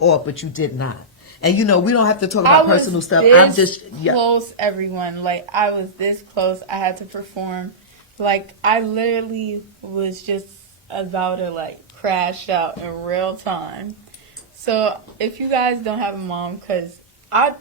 off, but you did not. And you know, we don't have to talk about personal stuff. I'm just close, everyone. Like, I was this close. I had to perform. Like, I literally was just about to, like, crash out in real time. So, if you guys don't have a mom, because I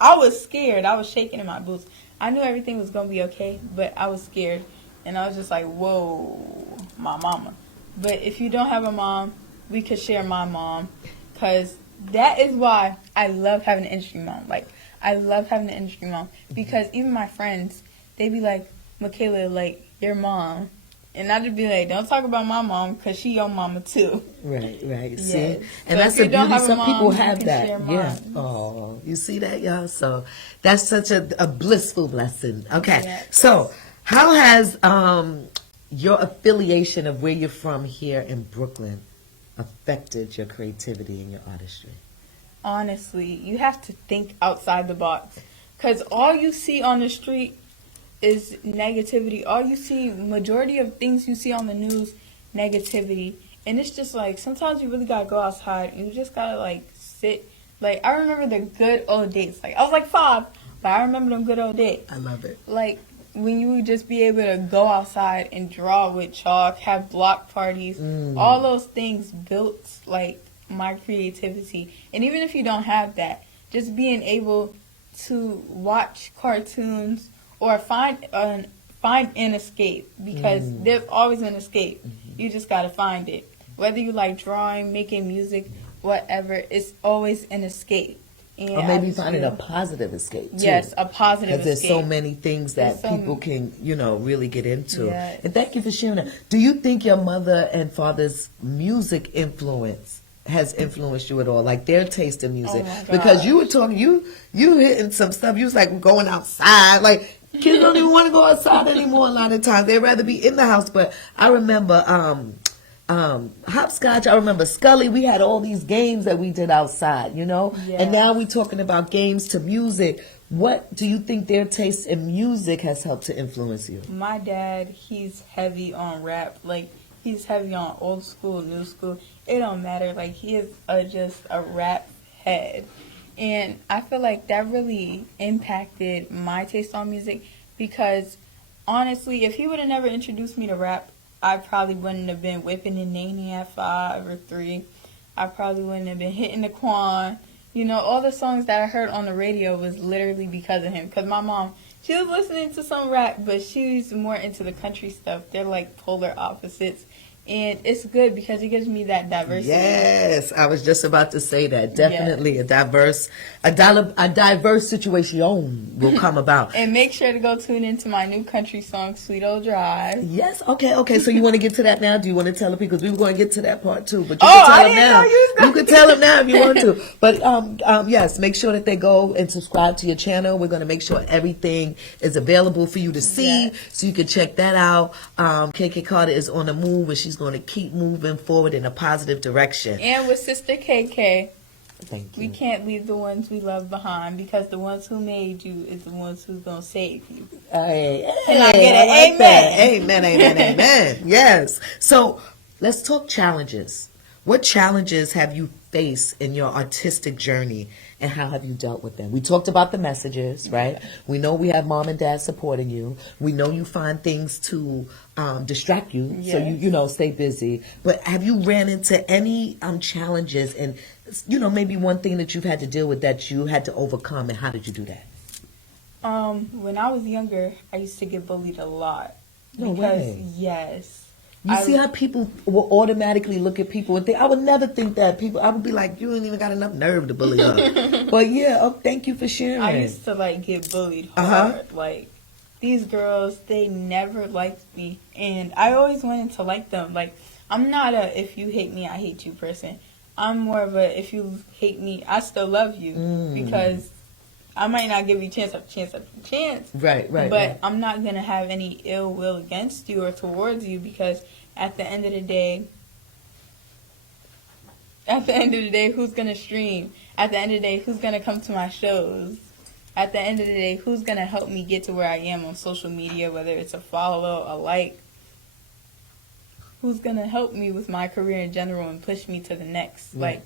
was scared. I was shaking in my boots. I knew everything was going to be okay, but I was scared. And I was just like, whoa, my mama. But if you don't have a mom, we could share my mom. Because that is why I love having an industry mom. Like, I love having an industry mom. Because even my friends, they be like, Michaela, like, your mom. And I just be like, don't talk about my mom, because she your mama too. Right. Yes. See? And so that's the beauty. Some people have that. Yeah. Oh, you see that, y'all? So that's such a blissful blessing. Okay. Yes. So how has your affiliation of where you're from here in Brooklyn affected your creativity and your artistry? Honestly, you have to think outside the box. Because all you see on the street is negativity. All you see, majority of things you see on the news, negativity. And it's just like, sometimes you really gotta go outside and you just gotta like sit. Like, I remember the good old days. Like, I was like 5, but I remember them good old days. I love it. Like, when you would just be able to go outside and draw with chalk, have block parties, all those things built like my creativity. And even if you don't have that, just being able to watch cartoons or find an escape, because there's always an escape. You just gotta find it. Whether you like drawing, making music, whatever, it's always an escape. And or maybe finding a positive escape too. Yes, a positive escape. Because there's so many things that people can, you know, really get into. Yes. And thank you for sharing that. Do you think your mother and father's music influence has influenced you at all? Like their taste in music? Oh my gosh. Because you were talking, you hitting some stuff. You was like going outside. Like kids don't even want to go outside anymore a lot of times. They'd rather be in the house. But I remember hopscotch. I remember Scully. We had all these games that we did outside, you know. Yes. And now we're talking about games to music. What do you think their taste in music has helped to influence you? My dad, he's heavy on rap. Like, he's heavy on old school, new school. It don't matter. Like, he is just a rap head. And I feel like that really impacted my taste on music, because honestly, if he would have never introduced me to rap, I probably wouldn't have been whipping and nanny at 5 or 3. I probably wouldn't have been hitting the Quan. You know, all the songs that I heard on the radio was literally because of him. Because my mom, she was listening to some rap, but she's more into the country stuff. They're like polar opposites. And it's good because it gives me that diversity. Yes, I was just about to say that. Definitely a diverse situation will come about. And make sure to go tune into my new country song, Sweet Old Drive. Yes, okay. So you want to get to that now? Do you want to tell the people? Because we were going to get to that part too. But you can tell them now. You can tell them now if you want to. But yes, make sure that they go and subscribe to your channel. We're going to make sure everything is available for you to see, so you can check that out. KK Carter is on the move, and she's going to keep moving forward in a positive direction. And with Sister KK, thank you. We can't leave the ones we love behind, because the ones who made you is the ones who's going to save you. Hey, and I get it. Amen. Amen. Yes. So let's talk challenges. What challenges have you faced in your artistic journey, and how have you dealt with them? We talked about the messages, right? We know we have mom and dad supporting you. We know you find things to distract you, so you know, stay busy. But have you ran into any challenges, and you know, maybe one thing that you've had to deal with that you had to overcome, and how did you do that? When I was younger, I used to get bullied a lot. No way. Yes. You see how people will automatically look at people and think, I would never think that people, I would be like, you ain't even got enough nerve to bully her. But yeah, thank you for sharing. I used to like get bullied hard. Like, these girls, they never liked me. And I always wanted to like them. Like, I'm not a if you hate me, I hate you person. I'm more of a if you hate me, I still love you. Because I might not give you chance after chance after chance. Right. But I'm not going to have any ill will against you or towards you, because at the end of the day, who's going to stream? At the end of the day, who's going to come to my shows? At the end of the day, who's going to help me get to where I am on social media, whether it's a follow, a like? Who's going to help me with my career in general and push me to the next? Like,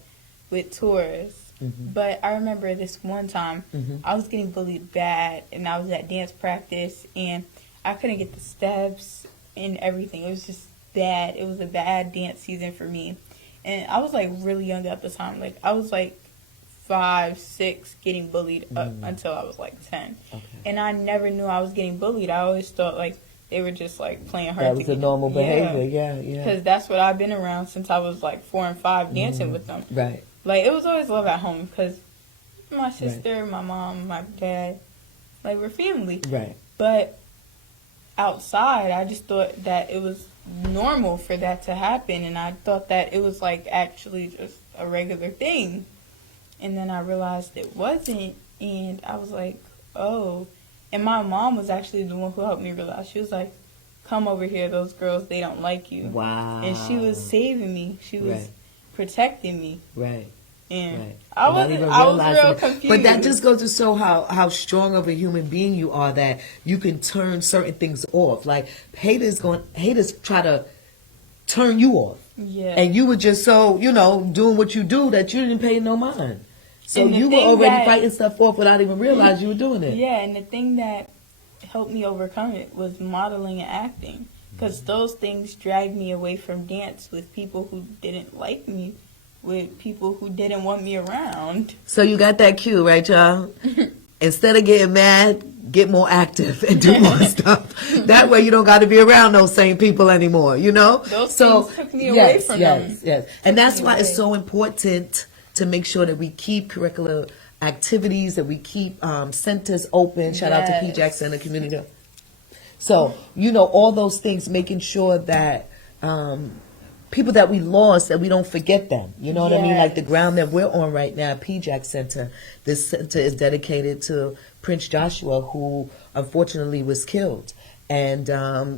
with tourists. But I remember this one time I was getting bullied bad, and I was at dance practice, and I couldn't get the steps and everything. It was just bad. It was a bad dance season for me. And I was like really young at the time. Like I was like 5, 6, getting bullied up until I was like 10. Okay. And I never knew I was getting bullied. I always thought like they were just like playing hard. That was a normal behavior, yeah. Because that's what I've been around since I was like 4 and 5, dancing with them. Right. Like it was always love at home because my sister, my mom, my dad, like we're family. Right. But outside, I just thought that it was normal for that to happen, and I thought that it was like actually just a regular thing. And then I realized it wasn't, and I was like, oh. And my mom was actually the one who helped me realize. She was like, come over here, those girls, they don't like you. Wow. And she was saving me. She was protecting me. Right. And I was real confused. But that just goes to show how strong of a human being you are, that you can turn certain things off. Like haters try to turn you off. Yeah. And you were just so, doing what you do that you didn't pay no mind. So you were already fighting stuff off without even realizing you were doing it. Yeah, and the thing that helped me overcome it was modeling and acting. Because those things dragged me away from dance with people who didn't like me, with people who didn't want me around. So you got that cue, right, y'all? Instead of getting mad, get more active and do more stuff. That way you don't got to be around those same people anymore, Those things took me away from them. Yes. And that's why it's so important to make sure that we keep curricular activities, that we keep centers open. Shout out to PJAC Center Community. So, all those things, making sure that people that we lost, that we don't forget them. You know what I mean? Like the ground that we're on right now, PJAC Center. This center is dedicated to Prince Joshua, who unfortunately was killed. And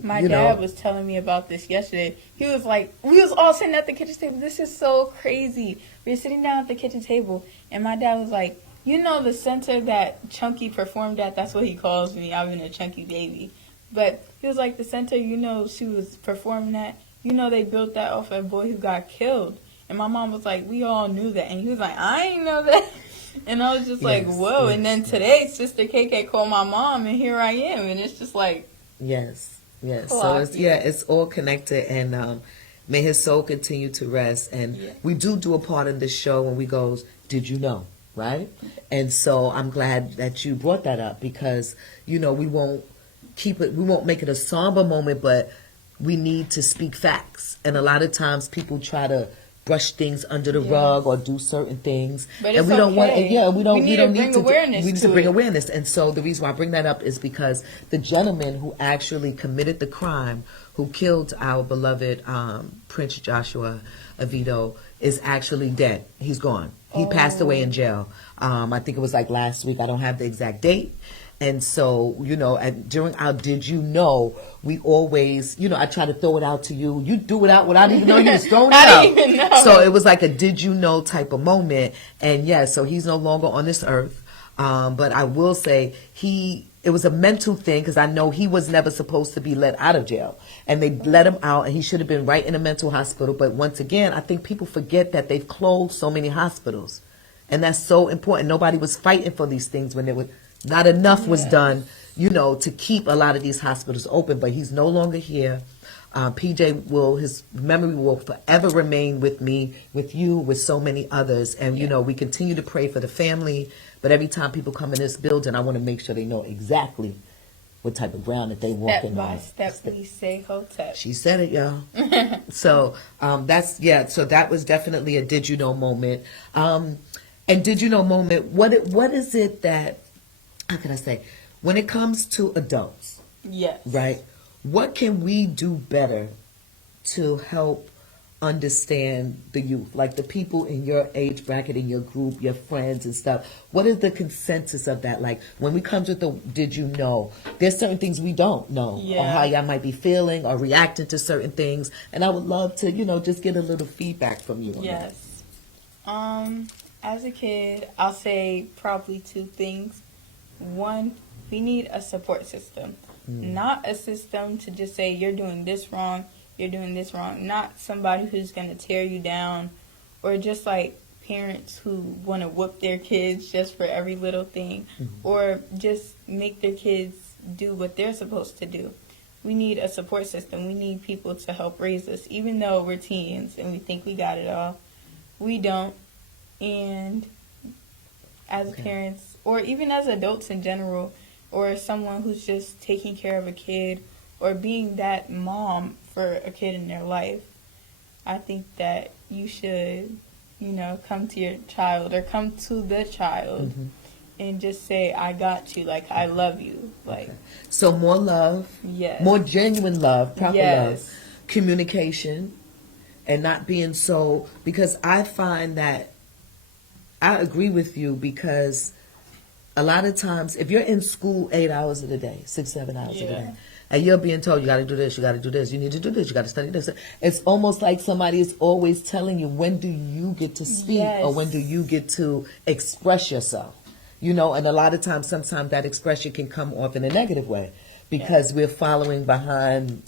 my dad was telling me about this yesterday. He was like, we was all sitting at the kitchen table. This is so crazy. We were sitting down at the kitchen table, and my dad was like, the center that Chunky performed at, that's what he calls me. I've been a chunky baby. But he was like, the center, she was performing at, they built that off a boy who got killed. And my mom was like, we all knew that. And he was like, I ain't know that. And I was just like, whoa. And then today, Sister KK called my mom, and here I am. And it's just like, Yes. So it's all connected, and may his soul continue to rest. And we do a part in this show when we goes, did you know? Right? And so I'm glad that you brought that up, because we won't make it a somber moment, but we need to speak facts. And a lot of times people try to brush things under the rug or do certain things, but and we don't want. We need to bring awareness. And so the reason why I bring that up is because the gentleman who actually committed the crime, who killed our beloved Prince Joshua Avito, is actually dead. He's gone. He passed away in jail. I think it was like last week. I don't have the exact date. And so, during our Did You Know, we always, I try to throw it out to you. You do it out without even knowing you was throwing it out. I didn't even know. So it was like a Did You Know type of moment. And so he's no longer on this earth. But I will say it was a mental thing, because I know he was never supposed to be let out of jail. And they let him out, and he should have been right in a mental hospital. But once again, I think people forget that they've closed so many hospitals. And that's so important. Nobody was fighting for these things when not enough was done, to keep a lot of these hospitals open. But he's no longer here. his memory will forever remain with me, with you, with so many others. And, we continue to pray for the family. But every time people come in this building, I want to make sure they know exactly what type of ground that they walk in. Step by step, we say Hotep. She said it, y'all. So so that was definitely a did you know moment. And did you know moment, what is it that, how can I say, when it comes to adults, yes, right, what can we do better to help understand the youth, like the people in your age bracket, in your group, your friends and stuff? What is the consensus of that? Like when we come to the did you know, there's certain things we don't know, or how y'all might be feeling or reacting to certain things, and I would love to just get a little feedback from you on that. As a kid, I'll say probably two things. One, we need a support system, not a system to just say you're doing this wrong, you're doing this wrong. Not somebody who's going to tear you down, or just like parents who want to whoop their kids just for every little thing, or just make their kids do what they're supposed to do. We need a support system. We need people to help raise us. Even though we're teens and we think we got it all, we don't. And as parents, or even as adults in general, or someone who's just taking care of a kid, or being that mom for a kid in their life, I think that you should, come to your child or come to the child and just say, I got you, like, I love you. Like, so more love, more genuine love, proper love, communication, and not being so, because I find that I agree with you, because a lot of times if you're in school 8 hours of the day, 6-7 hours of the day, and you're being told you got to do this, you got to do this, you need to do this, you got to study this, it's almost like somebody is always telling you, when do you get to speak, or when do you get to express yourself? And a lot of times, sometimes that expression can come off in a negative way, because we're following behind,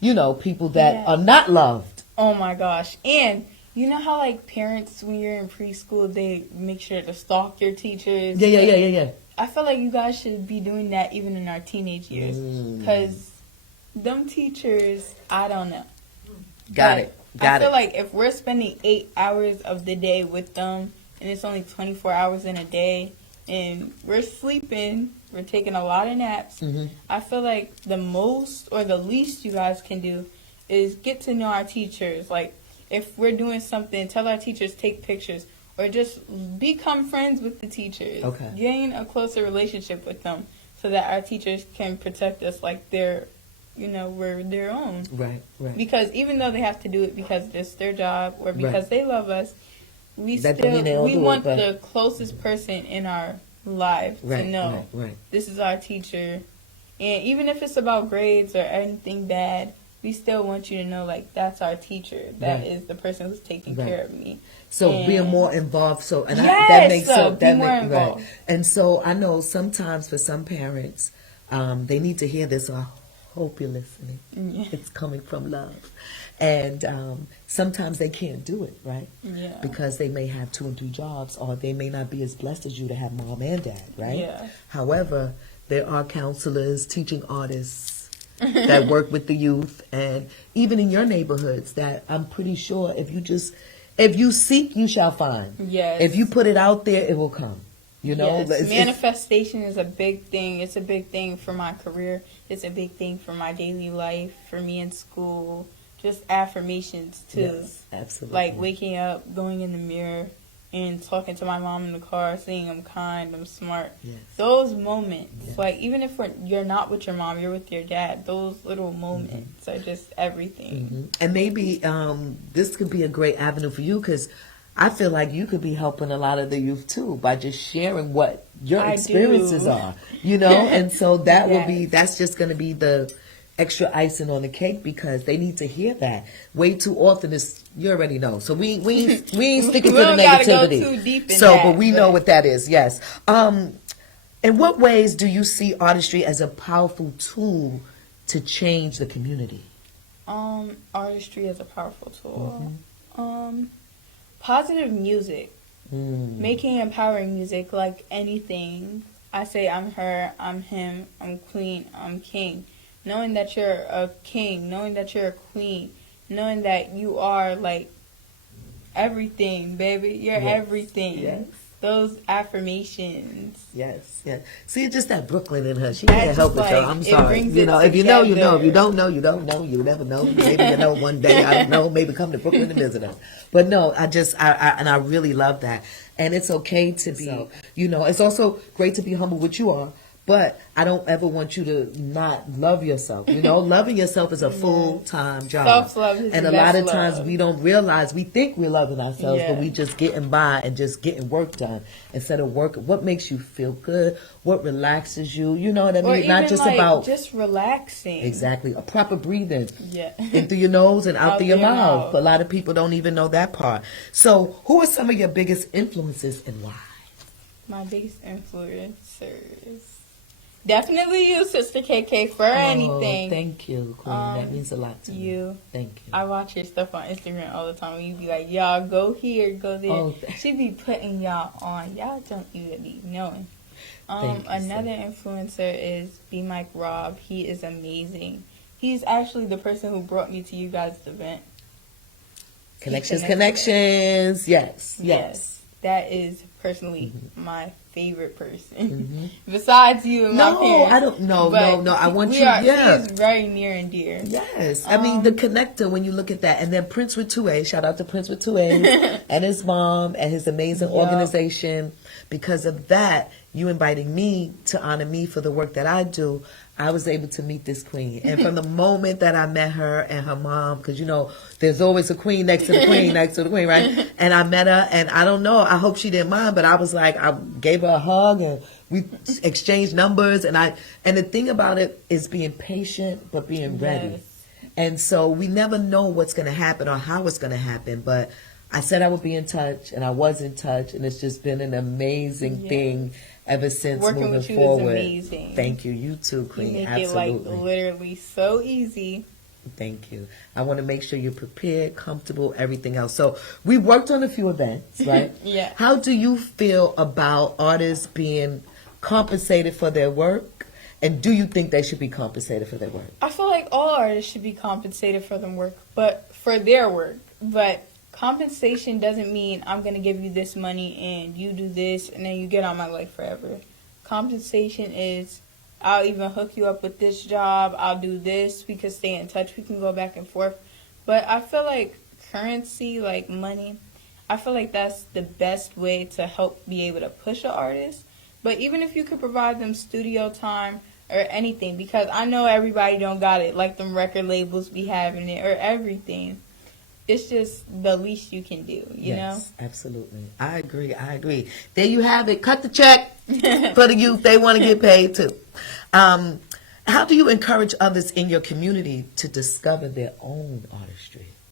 people that are not loved. Oh my gosh. And you know how, like, parents, when you're in preschool, they make sure to stalk your teachers? Yeah. I feel like you guys should be doing that even in our teenage years. Because them teachers, I don't know. Got it. I feel like if we're spending 8 hours of the day with them, and it's only 24 hours in a day, and we're sleeping, we're taking a lot of naps, I feel like the most or the least you guys can do is get to know our teachers. Like, if we're doing something, tell our teachers, take pictures, or just become friends with the teachers. Okay. Gain a closer relationship with them so that our teachers can protect us like they're, we're their own. Right. Because even though they have to do it because it's their job or because they love us, we want the closest person in our life to know this is our teacher. And even if it's about grades or anything bad, we still want you to know, like, that's our teacher. That is the person who's taking care of me. So being more involved. So and And so I know sometimes for some parents, they need to hear this. So I hope you're listening. It's coming from love, and sometimes they can't do it, right? Yeah. Because they may have 2 and 3 jobs, or they may not be as blessed as you to have mom and dad, right? Yeah. However, there are counselors, teaching artists that work with the youth, and even in your neighborhoods, that I'm pretty sure if you seek, you shall find. Yes. If you put it out there, it will come. Yes. Manifestation is a big thing. It's a big thing for my career. It's a big thing for my daily life, for me in school. Just affirmations, too. Yes, absolutely. Like waking up, going in the mirror, and talking to my mom in the car, saying I'm kind, I'm smart. Yes. Those moments, like, even if you're not with your mom, you're with your dad, those little moments are just everything. And maybe this could be a great avenue for you, because I feel like you could be helping a lot of the youth, too, by just sharing what your experiences are, and so that will be, that's just going to be the extra icing on the cake, because they need to hear that. Way too often, you already know. So we ain't sticking to the negativity. Go too deep in but we know what that is. Yes. In what ways do you see artistry as a powerful tool to change the community? Artistry as a powerful tool. Positive music. Making empowering music, like anything. I say I'm her, I'm him, I'm queen, I'm king. Knowing that you're a king, knowing that you're a queen, knowing that you are, like, everything, baby. You're everything. Yes. Those affirmations. Yes. See, it's just that Brooklyn in her. She can't help it, y'all. I'm sorry. If you know, you know. If you don't know, you don't know. You'll never know. Maybe you know one day. I don't know. Maybe come to Brooklyn and visit us. But no, I really love that. And it's okay to be, it's also great to be humble, which you are. But I don't ever want you to not love yourself. Loving yourself is a full-time job. Self-love is and the a lot best of times love. we don't realize, we think we're loving ourselves, but we just getting by and just getting work done instead of work. What makes you feel good? What relaxes you? You know what I mean? Or even, not just like, about just relaxing. Exactly. A proper breathing. Yeah. In through your nose and out through your mouth. A lot of people don't even know that part. So, who are some of your biggest influences and why? My biggest influencers. Definitely use Sister KK for anything. Thank you, Queen. That means a lot to me. Thank you. I watch your stuff on Instagram all the time. And you be like, y'all go here, go there. She be putting y'all on. Y'all don't even be knowing. Another influencer is B Mike Rob. He is amazing. He's actually the person who brought me to you guys' event. Connections. Yes. That is personally my favorite person. Besides you and my parents. I don't know. No. I want you. He is very near and dear. Yes. I mean, the connector, when you look at that. And then Prince with 2A. Shout out to Prince with 2A. And his mom and his amazing organization. Because of that, you inviting me to honor me for the work that I do. I was able to meet this queen. And from the moment that I met her and her mom, because, you know, there's always a queen next to the queen, right? And I met her, and I don't know, I hope she didn't mind, but I was like, I gave her a hug, and we exchanged numbers. And the thing about it is being patient, but being ready. And so we never know what's going to happen or how it's going to happen, but I said I would be in touch, and I was in touch, and it's just been an amazing thing ever since. Working moving with you forward. is amazing. Thank you. You too, Queen. You make Absolutely. it like literally so easy. Thank you. I want to make sure you're prepared, comfortable, everything else. So we worked on a few events, right? Yeah. How do you feel about artists being compensated for their work? And do you think they should be compensated for their work? I feel like all artists should be compensated for their work. But compensation doesn't mean I'm going to give you this money and you do this and then you get on my life forever. Compensation is, I'll even hook you up with this job, I'll do this, we can stay in touch, we can go back and forth. But I feel like currency, like money, I feel like that's the best way to help be able to push an artist. But even if you could provide them studio time or anything, because I know everybody don't got it, like them record labels be having it or everything. It's just the least you can do, you know? Yes, absolutely. I agree. There you have it. Cut the check for the youth. They want to get paid too. How do you encourage others in your community to discover their own artistry?